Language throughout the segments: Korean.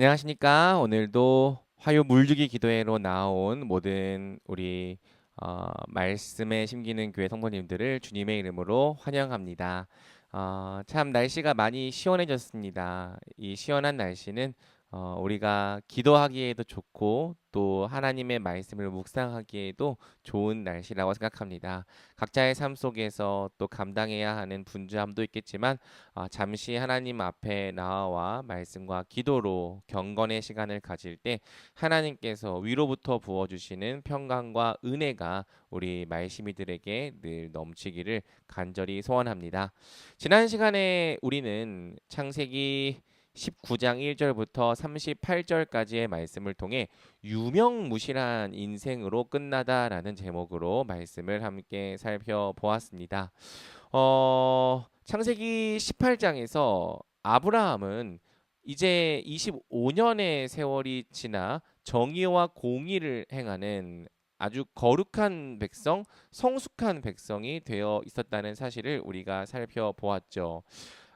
안녕하십니까. 오늘도 화요 물주기 기도회로 나온 모든 우리 말씀에 심기는 교회 성도님들을 주님의 이름으로 환영합니다. 참 날씨가 많이 시원해졌습니다. 이 시원한 날씨는 우리가 기도하기에도 좋고 또 하나님의 말씀을 묵상하기에도 좋은 날씨라고 생각합니다. 각자의 삶 속에서 또 감당해야 하는 분주함도 있겠지만 잠시 하나님 앞에 나와 말씀과 기도로 경건의 시간을 가질 때 하나님께서 위로부터 부어주시는 평강과 은혜가 우리 말씀이들에게 늘 넘치기를 간절히 소원합니다. 지난 시간에 우리는 창세기 19장 1절부터 38절까지의 말씀을 통해 유명무실한 인생으로 끝나다라는 제목으로 말씀을 함께 살펴보았습니다. 창세기 18장에서 아브라함은 이제 25년의 세월이 지나 정의와 공의를 행하는 아주 거룩한 백성, 성숙한 백성이 되어 있었다는 사실을 우리가 살펴보았죠.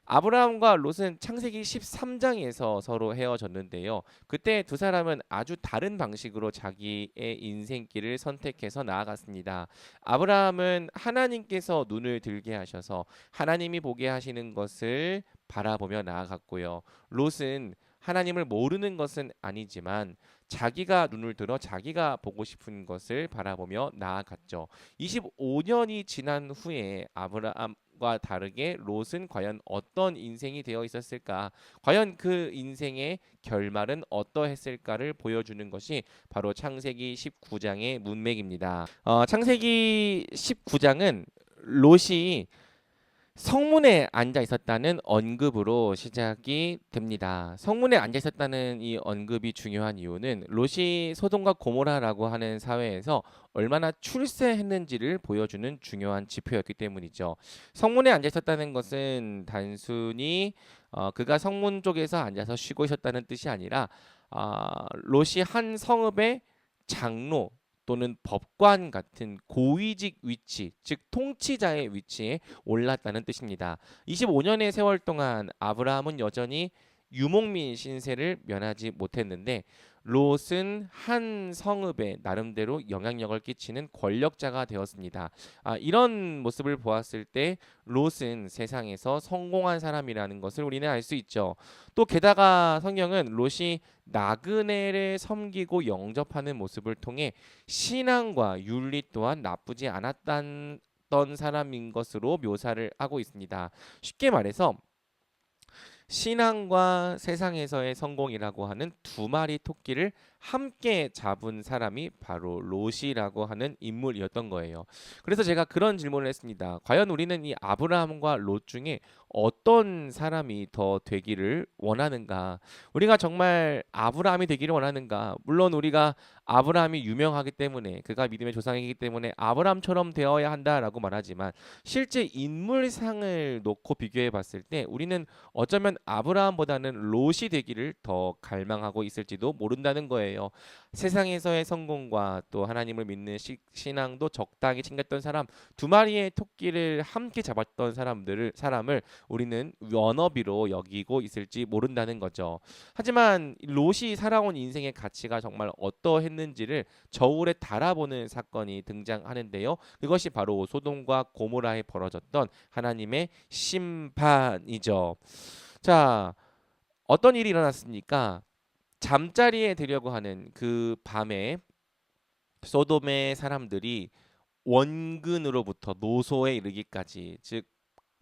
아브라함과 롯은 창세기 13장에서 서로 헤어졌는데요. 그때 두 사람은 아주 다른 방식으로 자기의 인생길을 선택해서 나아갔습니다. 아브라함은 하나님께서 눈을 들게 하셔서 하나님이 보게 하시는 것을 바라보며 나아갔고요. 롯은 하나님을 모르는 것은 아니지만 자기가 눈을 들어 자기가 보고 싶은 것을 바라보며 나아갔죠. 25년이 지난 후에 아브라함과 다르게 롯은 과연 어떤 인생이 되어 있었을까? 과연 그 인생의 결말은 어떠했을까를 보여주는 것이 바로 창세기 19장의 문맥입니다. 창세기 19장은 롯이 성문에 앉아 있었다는 언급으로 시작이 됩니다. 성문에 앉아 있었다는 이 언급이 중요한 이유는 롯이 소돔과 고모라라고 하는 사회에서 얼마나 출세했는지를 보여주는 중요한 지표였기 때문이죠. 성문에 앉아 있었다는 것은 단순히 그가 성문 쪽에서 앉아서 쉬고 있었다는 뜻이 아니라 롯이 한 성읍의 장로 또는 법관 같은 고위직 위치, 즉 통치자의 위치에 올랐다는 뜻입니다. 25년의 세월 동안 아브라함은 여전히 유목민 신세를 면하지 못했는데 롯은 한 성읍에 나름대로 영향력을 끼치는 권력자가 되었습니다. 이런 모습을 보았을 때 롯은 세상에서 성공한 사람이라는 것을 우리는 알 수 있죠. 또 게다가 성경은 롯이 나그네를 섬기고 영접하는 모습을 통해 신앙과 윤리 또한 나쁘지 않았던 사람인 것으로 묘사를 하고 있습니다. 쉽게 말해서 신앙과 세상에서의 성공이라고 하는 두 마리 토끼를 함께 잡은 사람이 바로 롯이라고 하는 인물이었던 거예요. 그래서 제가 그런 질문을 했습니다. 과연 우리는 이 아브라함과 롯 중에 어떤 사람이 더 되기를 원하는가? 우리가 정말 아브라함이 되기를 원하는가? 물론 우리가 아브라함이 유명하기 때문에 그가 믿음의 조상이기 때문에 아브라함처럼 되어야 한다라고 말하지만 실제 인물상을 놓고 비교해 봤을 때 우리는 어쩌면 아브라함보다는 롯이 되기를 더 갈망하고 있을지도 모른다는 거예요. 세상에서의 성공과 또 하나님을 믿는 신앙도 적당히 챙겼던 사람, 두 마리의 토끼를 함께 잡았던 사람을 우리는 워너비로 여기고 있을지 모른다는 거죠. 하지만 롯이 살아온 인생의 가치가 정말 어떠했는지를 저울에 달아보는 사건이 등장하는데요. 그것이 바로 소돔과 고모라에 벌어졌던 하나님의 심판이죠. 자, 어떤 일이 일어났습니까? 잠자리에 들려고 하는 그 밤에 소돔의 사람들이 원근으로부터 노소에 이르기까지, 즉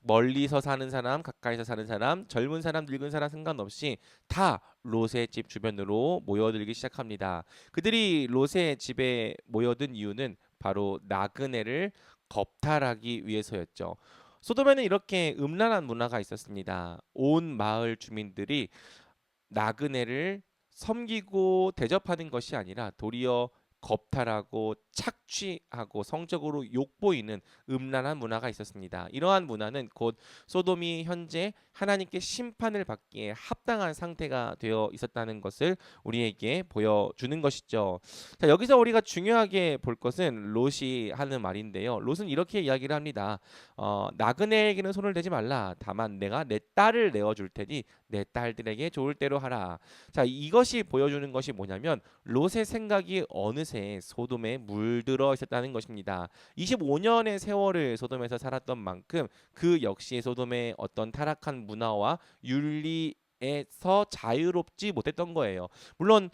멀리서 사는 사람, 가까이서 사는 사람, 젊은 사람, 늙은 사람 상관없이 다 롯의 집 주변으로 모여들기 시작합니다. 그들이 롯의 집에 모여든 이유는 바로 나그네를 겁탈하기 위해서였죠. 소돔에는 이렇게 음란한 문화가 있었습니다. 온 마을 주민들이 나그네를 섬기고 대접하는 것이 아니라 도리어 겁탈하고 착취하고 성적으로 욕보이는 음란한 문화가 있었습니다. 이러한 문화는 곧 소돔이 현재 하나님께 심판을 받기에 합당한 상태가 되어 있었다는 것을 우리에게 보여주는 것이죠. 자, 여기서 우리가 중요하게 볼 것은 롯이 하는 말인데요. 롯은 이렇게 이야기를 합니다. 나그네에게는 손을 대지 말라. 다만 내가 내 딸을 내어줄 테니 내 딸들에게 좋을 대로 하라. 자, 이것이 보여주는 것이 뭐냐면 롯의 생각이 어느새 소돔에 물들어 있었다는 것입니다. 25년의 세월을 소돔에서 살았던 만큼 그 역시 소돔의 어떤 타락한 문화와 윤리에서 자유롭지 못했던 거예요. 물론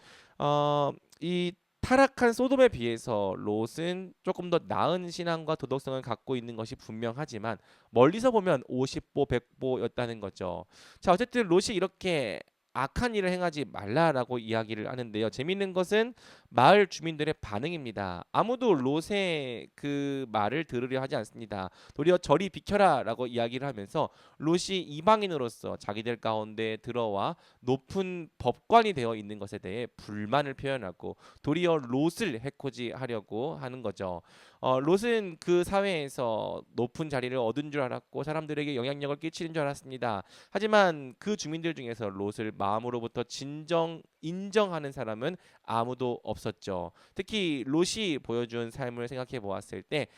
이 타락한 소돔에 비해서 롯은 조금 더 나은 신앙과 도덕성을 갖고 있는 것이 분명하지만 멀리서 보면 50보 100보였다는 거죠. 자, 어쨌든 롯이 이렇게 악한 일을 행하지 말라라고 이야기를 하는데요. 재밌는 것은 마을 주민들의 반응입니다. 아무도 롯의 그 말을 들으려 하지 않습니다. 도리어 저리 비켜라라고 이야기를 하면서 롯이 이방인으로서 자기들 가운데 들어와 높은 법관이 되어 있는 것에 대해 불만을 표현하고 도리어 롯을 해코지하려고 하는 거죠. 롯은 그 사회에서 높은 자리를 얻은 줄 알았고 사람들에게 영향력을 끼치는 줄 알았습니다. 하지만 그 주민들 중에서 롯을 마음으로부터 진정 인정하는 사람은 아무도 없었죠. 특히 롯이 보여준 삶을 생각해 보았을 때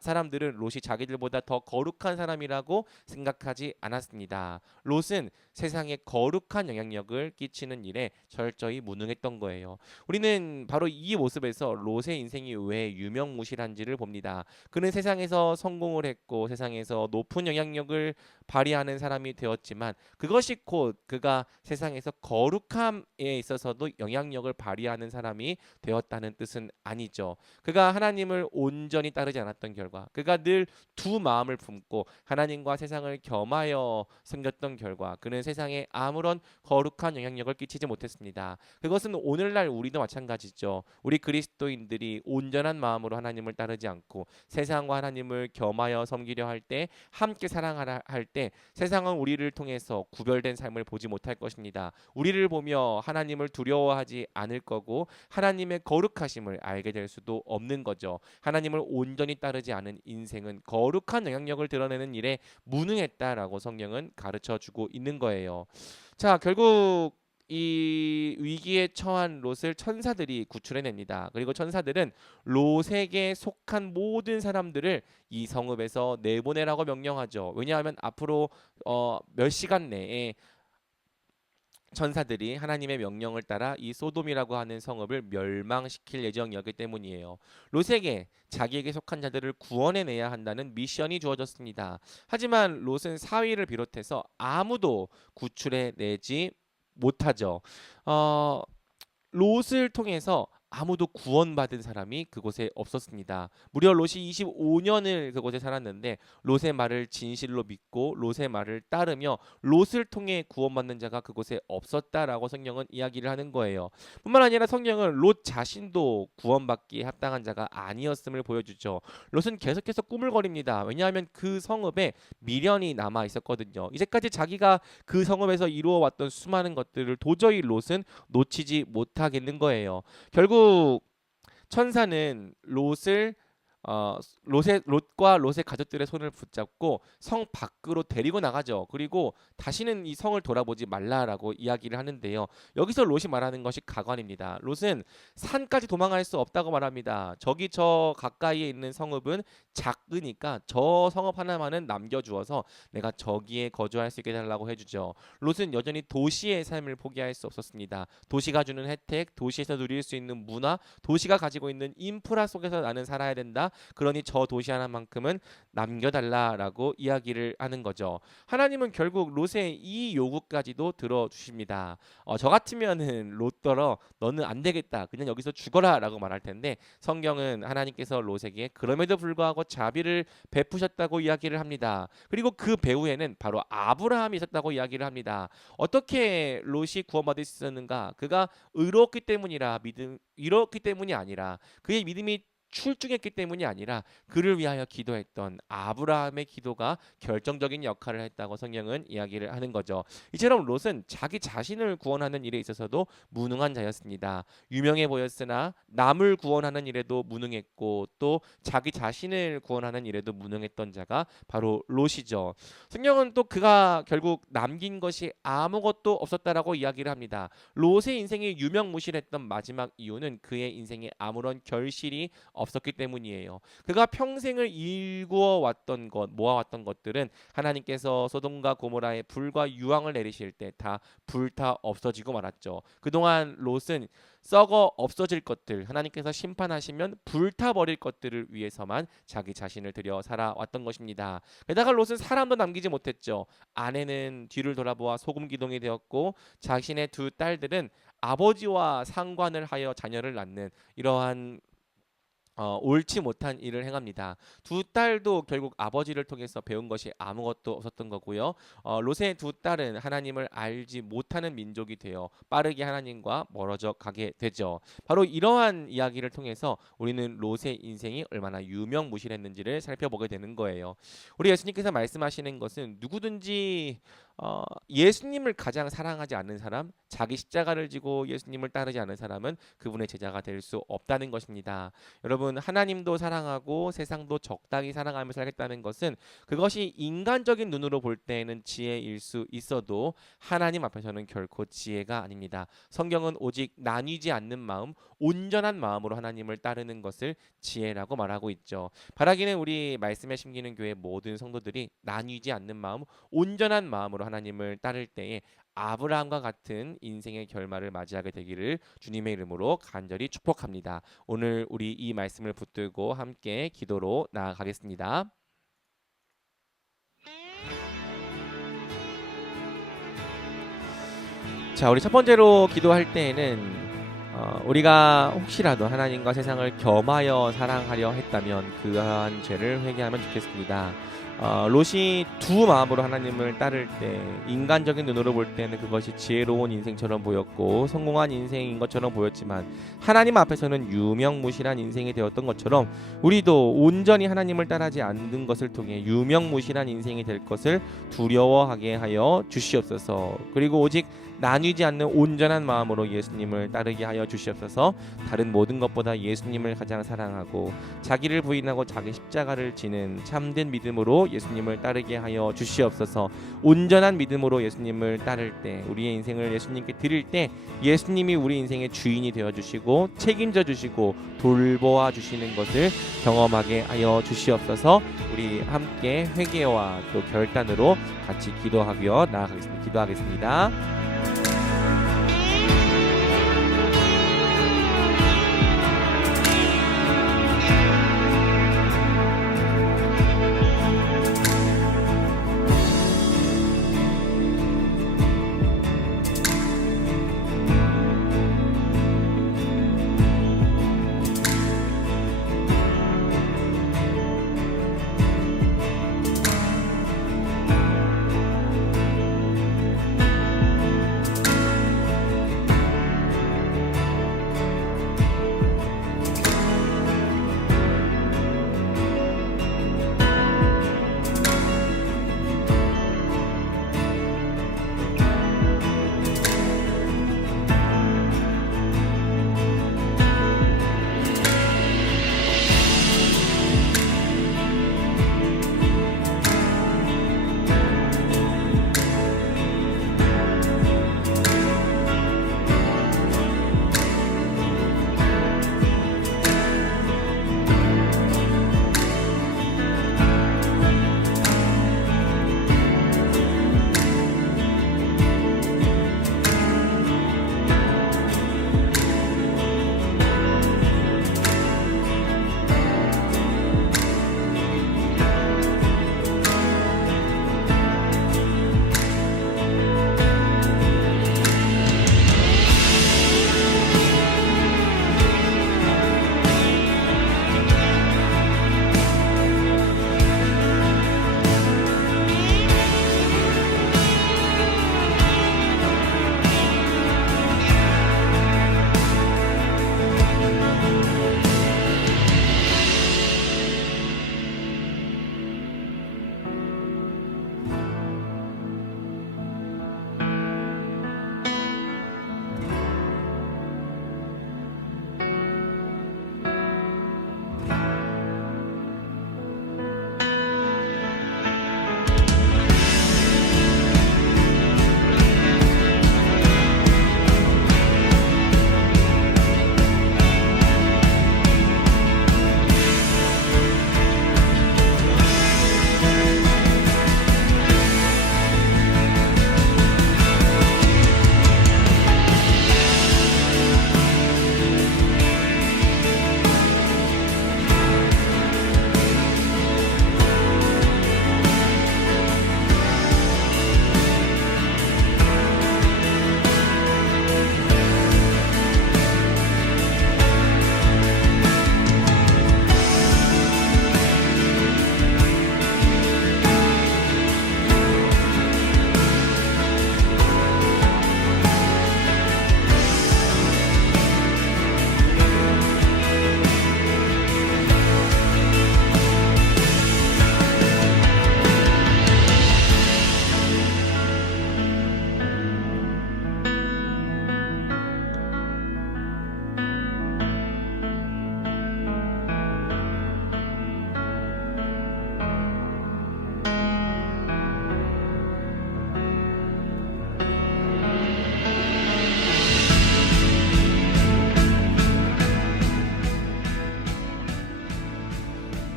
사람들은 롯이 자기들보다 더 거룩한 사람이라고 생각하지 않았습니다. 롯은 세상에 거룩한 영향력을 끼치는 일에 철저히 무능했던 거예요. 우리는 바로 이 모습에서 롯의 인생이 왜 유명무실한지를 봅니다. 그는 세상에서 성공을 했고 세상에서 높은 영향력을 발휘하는 사람이 되었지만 그것이 곧 그가 세상에서 거룩함에 있어서도 영향력을 발휘하는 사람이 되었다는 뜻은 아니죠. 그가 하나님을 온전히 따르지 않았던 결과, 그가 늘 두 마음을 품고 하나님과 세상을 겸하여 섬겼던 결과, 그는 세상에 아무런 거룩한 영향력을 끼치지 못했습니다. 그것은 오늘날 우리도 마찬가지죠. 우리 그리스도인들이 온전한 마음으로 하나님을 따르지 않고 세상과 하나님을 겸하여 섬기려 할 때, 함께 사랑하라 할 때 세상은 우리를 통해서 구별된 삶을 보지 못할 것입니다. 우리를 보며 하나님을 두려워하지 않을 거고 하나님의 거룩하심을 알게 될 수도 없는 거죠. 하나님을 온전히 따르지 않은 인생은 거룩한 영향력을 드러내는 일에 무능했다라고 성경은 가르쳐 주고 있는 거예요. 자, 결국 이 위기에 처한 롯을 천사들이 구출해냅니다. 그리고 천사들은 롯에게 속한 모든 사람들을 이 성읍에서 내보내라고 명령하죠. 왜냐하면 앞으로 몇 시간 내에 천사들이 하나님의 명령을 따라 이 소돔이라고 하는 성읍을 멸망시킬 예정이었기 때문이에요. 롯에게 자기에게 속한 자들을 구원해내야 한다는 미션이 주어졌습니다. 하지만 롯은 사위를 비롯해서 아무도 구출해내지 못하죠. 어, 롯을 통해서 아무도 구원받은 사람이 그곳에 없었습니다. 무려 롯이 25년을 그곳에 살았는데 롯의 말을 진실로 믿고 롯의 말을 따르며 롯을 통해 구원받는 자가 그곳에 없었다라고 성경은 이야기를 하는 거예요. 뿐만 아니라 성경은 롯 자신도 구원받기에 합당한 자가 아니었음을 보여주죠. 롯은 계속해서 꾸물거립니다. 왜냐하면 그 성읍에 미련이 남아 있었거든요. 이제까지 자기가 그 성읍에서 이루어왔던 수많은 것들을 도저히 롯은 놓치지 못하겠는 거예요. 결국 천사는 롯과 롯의 가족들의 손을 붙잡고 성 밖으로 데리고 나가죠. 그리고 다시는 이 성을 돌아보지 말라라고 이야기를 하는데요. 여기서 롯이 말하는 것이 가관입니다. 롯은 산까지 도망갈 수 없다고 말합니다. 저기 저 가까이에 있는 성읍은 작으니까 저 성읍 하나만은 남겨주어서 내가 저기에 거주할 수 있게 해달라고 해주죠. 롯은 여전히 도시의 삶을 포기할 수 없었습니다. 도시가 주는 혜택, 도시에서 누릴 수 있는 문화, 도시가 가지고 있는 인프라 속에서 나는 살아야 된다. 그러니 저 도시 하나만큼은 남겨달라라고 이야기를 하는 거죠. 하나님은 결국 롯의 이 요구까지도 들어주십니다. 저 같으면은 롯더러 너는 안 되겠다. 그냥 여기서 죽어라라고 말할 텐데 성경은 하나님께서 롯에게 그럼에도 불구하고 자비를 베푸셨다고 이야기를 합니다. 그리고 그 배후에는 바로 아브라함이 있었다고 이야기를 합니다. 어떻게 롯이 구원받을 수 있었는가? 그가 의롭기 때문이 아니라 그의 믿음이 출중했기 때문이 아니라 그를 위하여 기도했던 아브라함의 기도가 결정적인 역할을 했다고 성경은 이야기를 하는 거죠. 이처럼 롯은 자기 자신을 구원하는 일에 있어서도 무능한 자였습니다. 유명해 보였으나 남을 구원하는 일에도 무능했고 또 자기 자신을 구원하는 일에도 무능했던 자가 바로 롯이죠. 성경은 또 그가 결국 남긴 것이 아무것도 없었다라고 이야기를 합니다. 롯의 인생이 유명무실했던 마지막 이유는 그의 인생에 아무런 결실이 없었기 때문이에요. 그가 평생을 일구어 왔던 것, 모아왔던 것들은 하나님께서 소돔과 고모라에 불과 유황을 내리실 때 다 불타 없어지고 말았죠. 그동안 롯은 썩어 없어질 것들, 하나님께서 심판하시면 불타버릴 것들을 위해서만 자기 자신을 들여 살아왔던 것입니다. 게다가 롯은 사람도 남기지 못했죠. 아내는 뒤를 돌아보아 소금 기둥이 되었고 자신의 두 딸들은 아버지와 상관을 하여 자녀를 낳는 이러한 옳지 못한 일을 행합니다. 두 딸도 결국 아버지를 통해서 배운 것이 아무것도 없었던 거고요. 롯의 두 딸은 하나님을 알지 못하는 민족이 되어 빠르게 하나님과 멀어져 가게 되죠. 바로 이러한 이야기를 통해서 우리는 롯의 인생이 얼마나 유명무실했는지를 살펴보게 되는 거예요. 우리 예수님께서 말씀하시는 것은 누구든지 예수님을 가장 사랑하지 않는 사람, 자기 십자가를 지고 예수님을 따르지 않는 사람은 그분의 제자가 될 수 없다는 것입니다. 여러분, 하나님도 사랑하고 세상도 적당히 사랑하며 살겠다는 것은 그것이 인간적인 눈으로 볼 때에는 지혜일 수 있어도 하나님 앞에서는 결코 지혜가 아닙니다. 성경은 오직 나뉘지 않는 마음, 온전한 마음으로 하나님을 따르는 것을 지혜라고 말하고 있죠. 바라기는 우리 말씀에 심기는 교회 모든 성도들이 나뉘지 않는 마음, 온전한 마음으로 하나님을 따를 때에 아브라함과 같은 인생의 결말을 맞이하게 되기를 주님의 이름으로 간절히 축복합니다. 오늘 우리 이 말씀을 붙들고 함께 기도로 나아가겠습니다. 자, 우리 첫 번째로 기도할 때에는 우리가 혹시라도 하나님과 세상을 겸하여 사랑하려 했다면 그러한 죄를 회개하면 좋겠습니다. 롯이 두 마음으로 하나님을 따를 때 인간적인 눈으로 볼 때는 그것이 지혜로운 인생처럼 보였고 성공한 인생인 것처럼 보였지만 하나님 앞에서는 유명무실한 인생이 되었던 것처럼 우리도 온전히 하나님을 따르지 않는 것을 통해 유명무실한 인생이 될 것을 두려워하게 하여 주시옵소서. 그리고 오직 나뉘지 않는 온전한 마음으로 예수님을 따르게 하여 주시옵소서. 다른 모든 것보다 예수님을 가장 사랑하고 자기를 부인하고 자기 십자가를 지는 참된 믿음으로 예수님을 따르게 하여 주시옵소서. 온전한 믿음으로 예수님을 따를 때 우리의 인생을 예수님께 드릴 때 예수님이 우리 인생의 주인이 되어 주시고 책임져 주시고 돌보아 주시는 것을 경험하게 하여 주시옵소서. 우리 함께 회개와 또 결단으로 같이 기도하며 나아가겠습니다. 기도하겠습니다.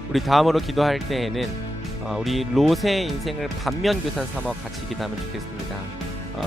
우리 다음으로 기도할 때에는 우리 롯의 인생을 반면 교사 삼아 같이 기도하면 좋겠습니다.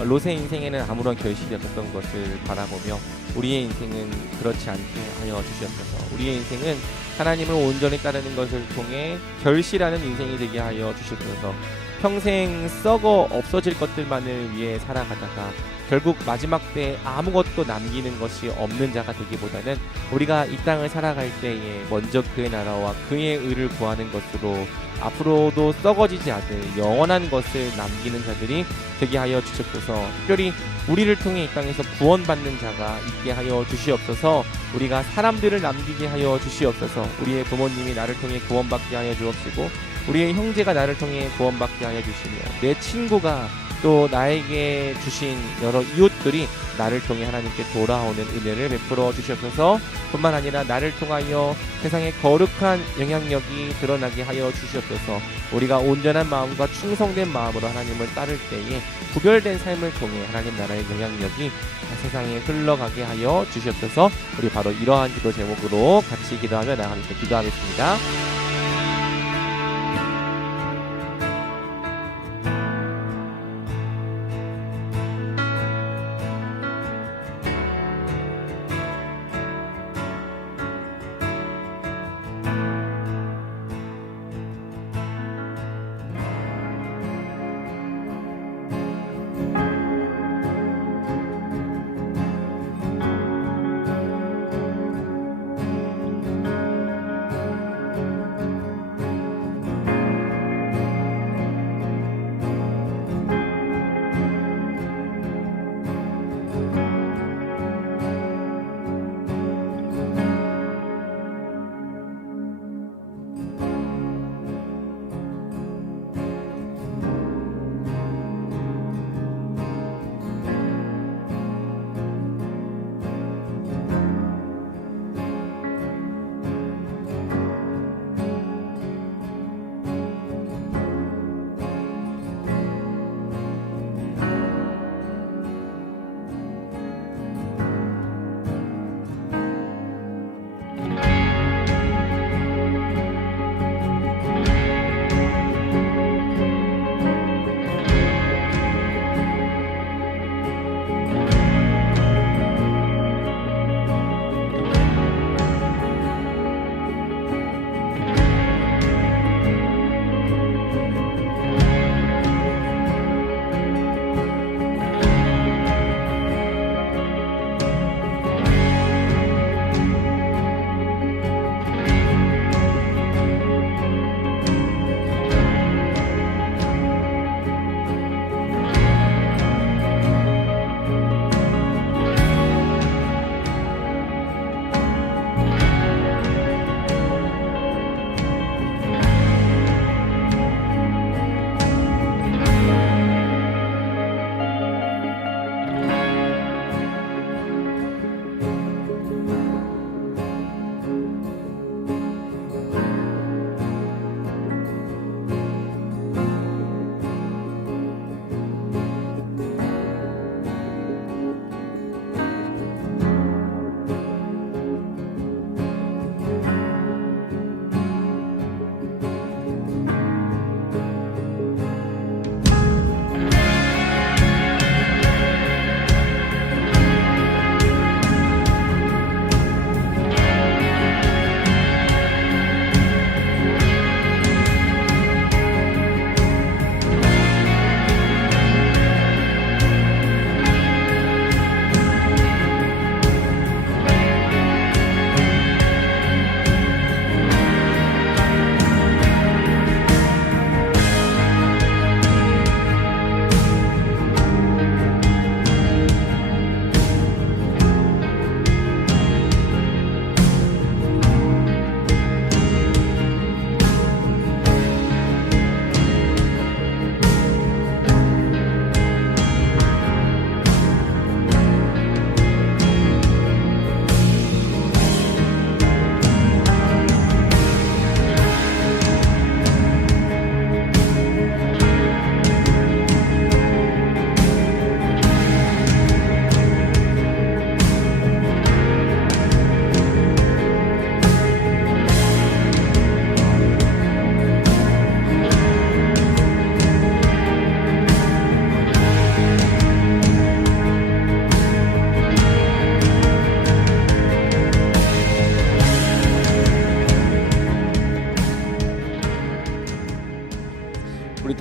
롯의 인생에는 아무런 결실이 없었던 것을 바라보며 우리의 인생은 그렇지 않게 하여 주시옵소서. 우리의 인생은 하나님을 온전히 따르는 것을 통해 결실하는 인생이 되게 하여 주시옵소서. 평생 썩어 없어질 것들만을 위해 살아가다가 결국 마지막 때 아무것도 남기는 것이 없는 자가 되기보다는 우리가 이 땅을 살아갈 때에 먼저 그의 나라와 그의 의를 구하는 것으로 앞으로도 썩어지지 않을 영원한 것을 남기는 자들이 되게 하여 주시옵소서. 특별히 우리를 통해 이 땅에서 구원받는 자가 있게 하여 주시옵소서. 우리가 사람들을 남기게 하여 주시옵소서. 우리의 부모님이 나를 통해 구원받게 하여 주옵시고 우리의 형제가 나를 통해 구원받게 하여 주시며 내 친구가 또 나에게 주신 여러 이웃들이 나를 통해 하나님께 돌아오는 은혜를 베풀어 주시옵소서. 뿐만 아니라 나를 통하여 세상에 거룩한 영향력이 드러나게 하여 주시옵소서. 우리가 온전한 마음과 충성된 마음으로 하나님을 따를 때에 구별된 삶을 통해 하나님 나라의 영향력이 세상에 흘러가게 하여 주시옵소서. 우리 바로 이러한 기도 제목으로 같이 기도하며 나가면서 기도하겠습니다.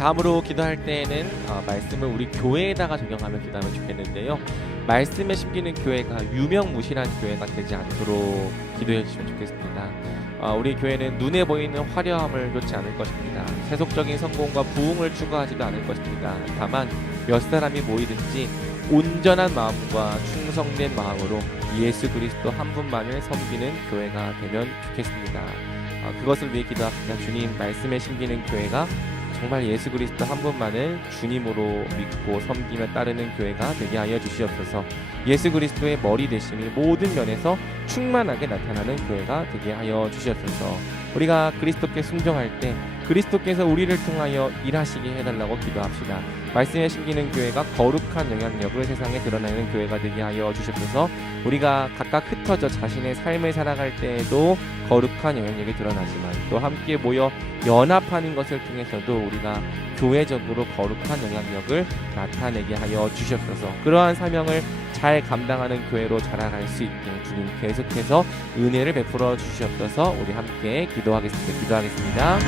다음으로 기도할 때에는 말씀을 우리 교회에다가 적용하며 기도하면 좋겠는데요. 말씀에 심기는 교회가 유명무실한 교회가 되지 않도록 기도해 주시면 좋겠습니다. 우리 교회는 눈에 보이는 화려함을 좇지 않을 것입니다. 세속적인 성공과 부흥을 추구하지도 않을 것입니다. 다만 몇 사람이 모이든지 온전한 마음과 충성된 마음으로 예수 그리스도 한 분만을 섬기는 교회가 되면 좋겠습니다. 그것을 위해 기도합니다. 주님, 말씀에 심기는 교회가 정말 예수 그리스도 한 분만을 주님으로 믿고 섬기며 따르는 교회가 되게 하여 주시옵소서. 예수 그리스도의 머리 되심이 모든 면에서 충만하게 나타나는 교회가 되게 하여 주시옵소서. 우리가 그리스도께 순종할 때 그리스도께서 우리를 통하여 일하시게 해달라고 기도합시다. 말씀에 심기는 교회가 거룩한 영향력을 세상에 드러내는 교회가 되게 하여 주시옵소서. 우리가 각각 흩어져 자신의 삶을 살아갈 때에도 거룩한 영향력이 드러나지만 또 함께 모여 연합하는 것을 통해서도 우리가 교회적으로 거룩한 영향력을 나타내게 하여 주시옵소서. 그러한 사명을 잘 감당하는 교회로 자라갈 수 있게 주님 계속해서 은혜를 베풀어 주시옵소서. 우리 함께 기도하겠습니다.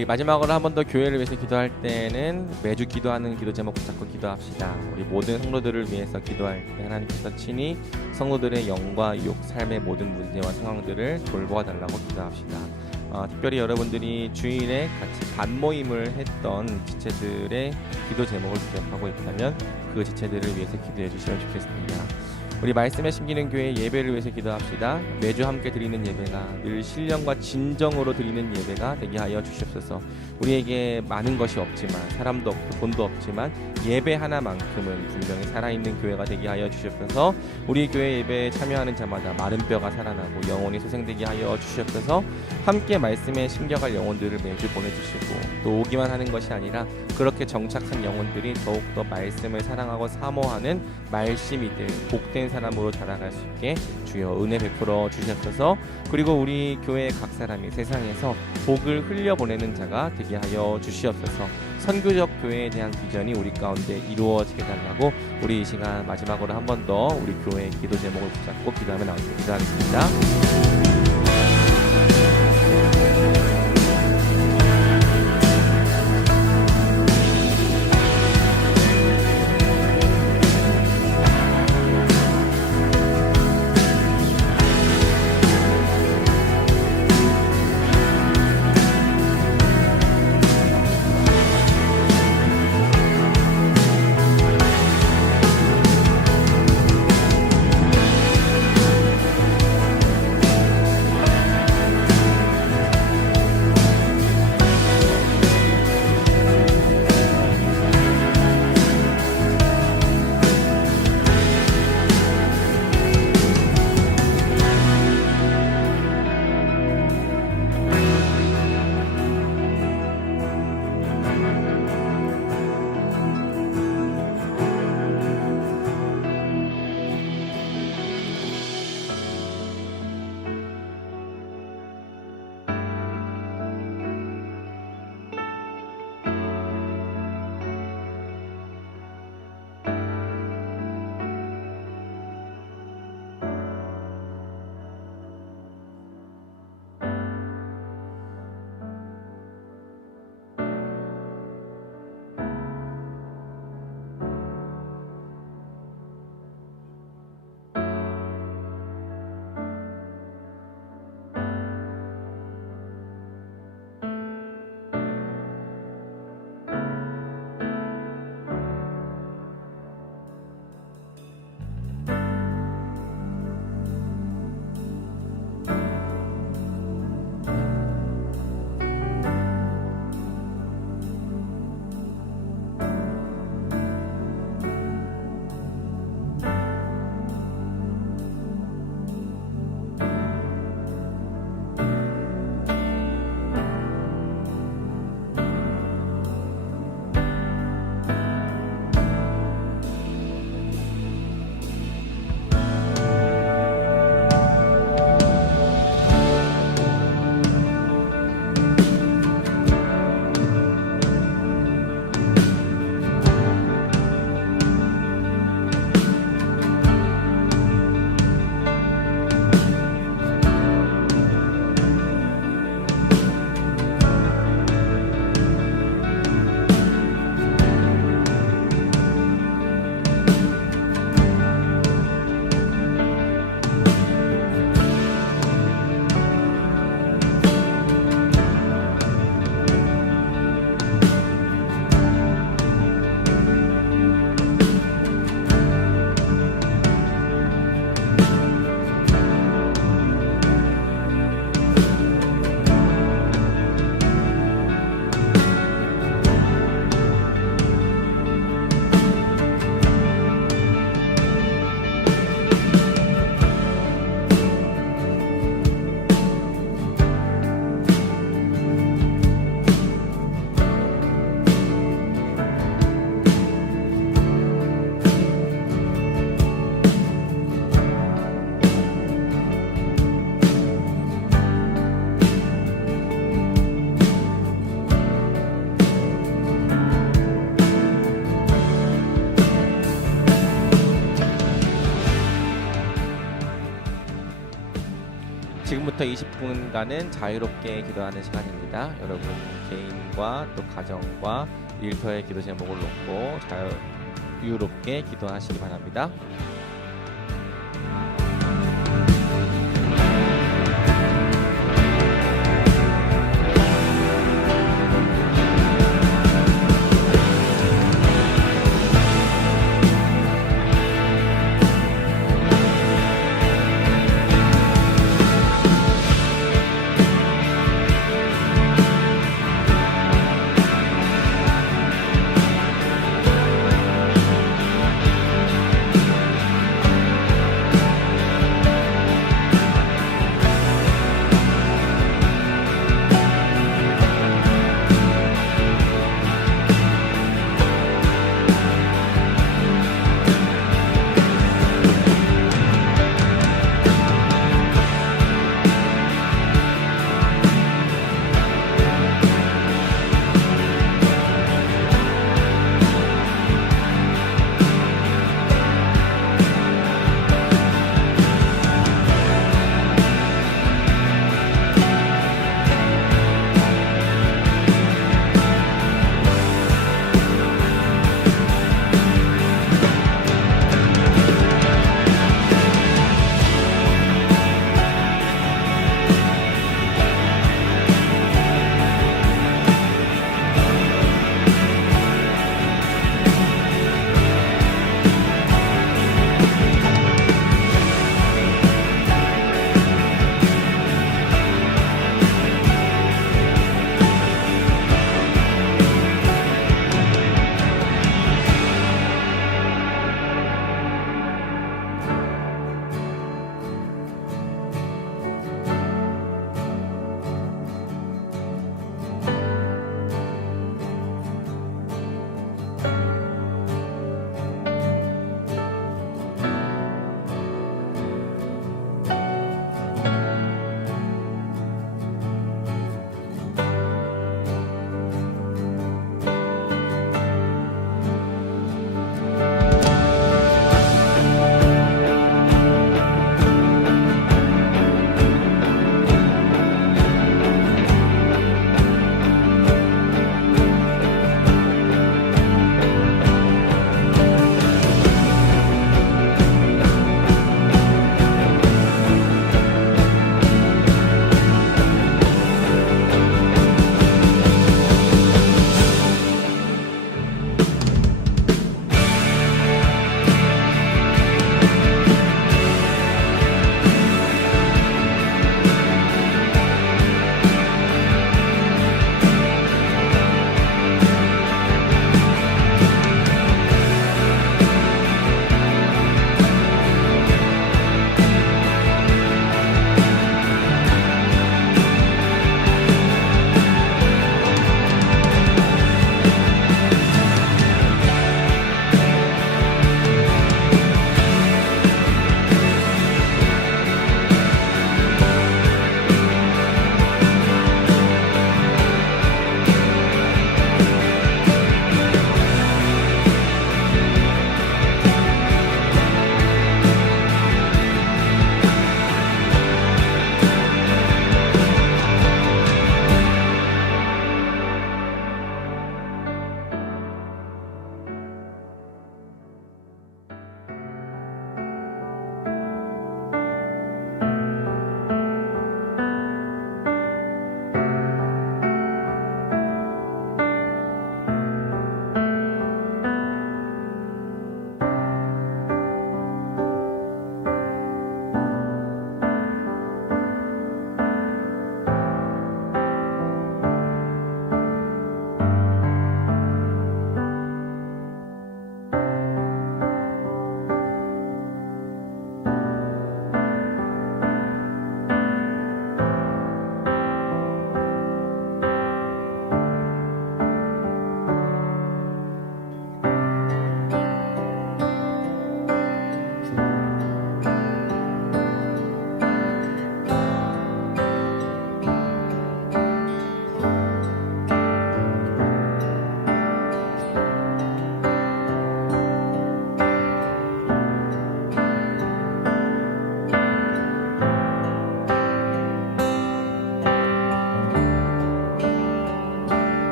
우리 마지막으로 한 번 더 교회를 위해서 기도할 때는 매주 기도하는 기도 제목 붙잡고 기도합시다. 우리 모든 성도들을 위해서 기도할 때 하나님께서 친히 성도들의 영과 육, 삶의 모든 문제와 상황들을 돌보아 달라고 기도합시다. 특별히 여러분들이 주일에 같이 반모임을 했던 지체들의 기도 제목을 기억하고 있다면 그 지체들을 위해서 기도해 주시면 좋겠습니다. 우리 말씀에 심기는 교회 예배를 위해서 기도합시다. 매주 함께 드리는 예배가 늘 신령과 진정으로 드리는 예배가 되게 하여 주시옵소서. 우리에게 많은 것이 없지만, 사람도 없고 돈도 없지만 예배 하나만큼은 분명히 살아있는 교회가 되게 하여 주시옵소서. 우리 교회 예배에 참여하는 자마다 마른 뼈가 살아나고 영혼이 소생되게 하여 주시옵소서. 함께 말씀에 심겨갈 영혼들을 매주 보내주시고, 또 오기만 하는 것이 아니라 그렇게 정착한 영혼들이 더욱더 말씀을 사랑하고 사모하는 말씀이들 복된 사람으로 자라갈 수 있게 주여 은혜 베풀어 주시옵소서. 그리고 우리 교회 각 사람이 세상에서 복을 흘려보내는 자가 되게 하여 주시옵소서. 선교적 교회에 대한 비전이 우리 가운데 이루어지게 달라고 우리 이 시간 마지막으로 한 번 더 우리 교회의 기도 제목을 붙잡고 기도하며 나오겠습니다. 기도하겠습니다. 15분부터 20분간은 자유롭게 기도하는 시간입니다. 여러분 개인과 또 가정과 일터의 기도 제목을 놓고 자유롭게 기도하시기 바랍니다.